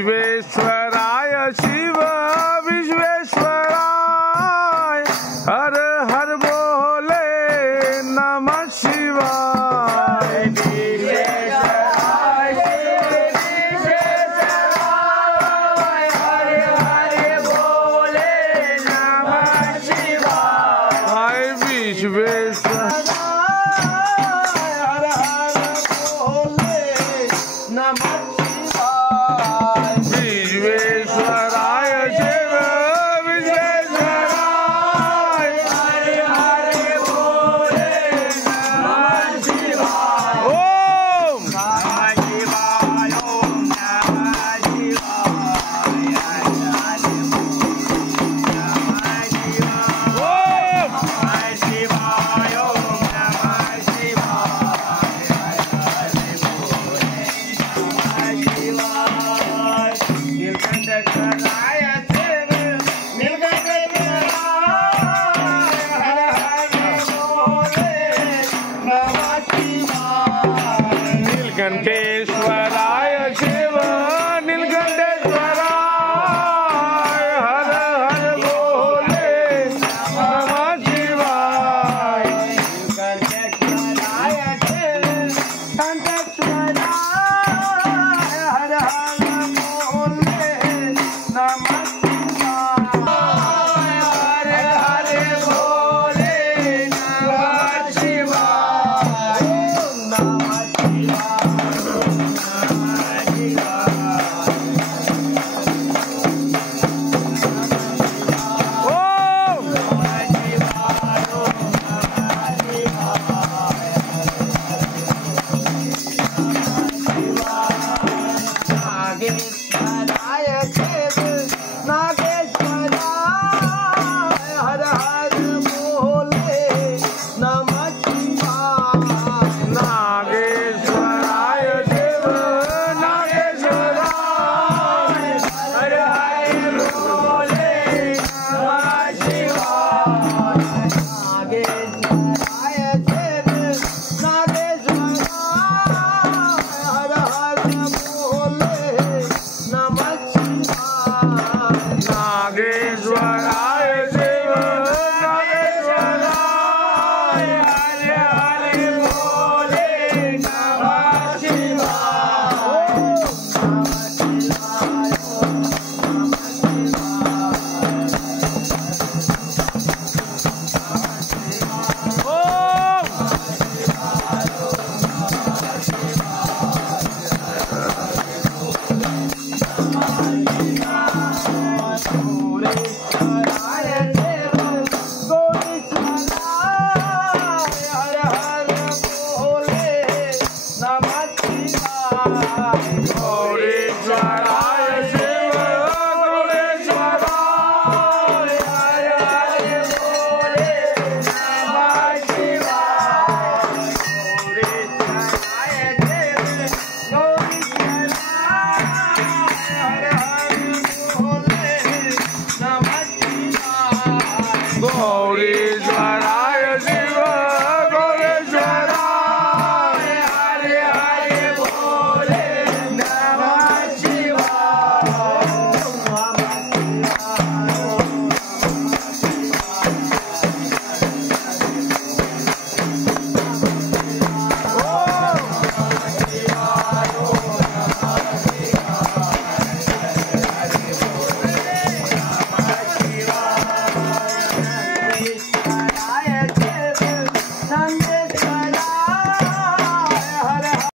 विश्वेश्वराय शिव विश्वेश्वराय हर हर बोले नमः शिवाय। विश्वेश्वराय शिव विश्वेश्वराय हर हर बोले नमः शिवाय। विश्वेश्वराय हर हर बोले नमः विश्वेश्वराय शिव विश्वेश्वराय हर हर बोले नमः शिवाय। ओम नमः शिवाय ओम नमः शिवाय हर हर नमः शिवाय। ओम नमः शिवाय ओम नमः शिवाय हर हर बोले नमः शिवाय। नीलकंठेश्वराय शिव नीलकंठेश्वराय हर हर बोले नमः शिवाय। नीलकंठेश्वराय शिव नीलकंठेश्वराय हर हर बोले नमः शिवाय। नीलकंठेश्वराय शिव कंठेश्वराय हर हर बोले नमः शिवाय। हर हर बोले नमः शिवाय। नमः शिवाय। गौरी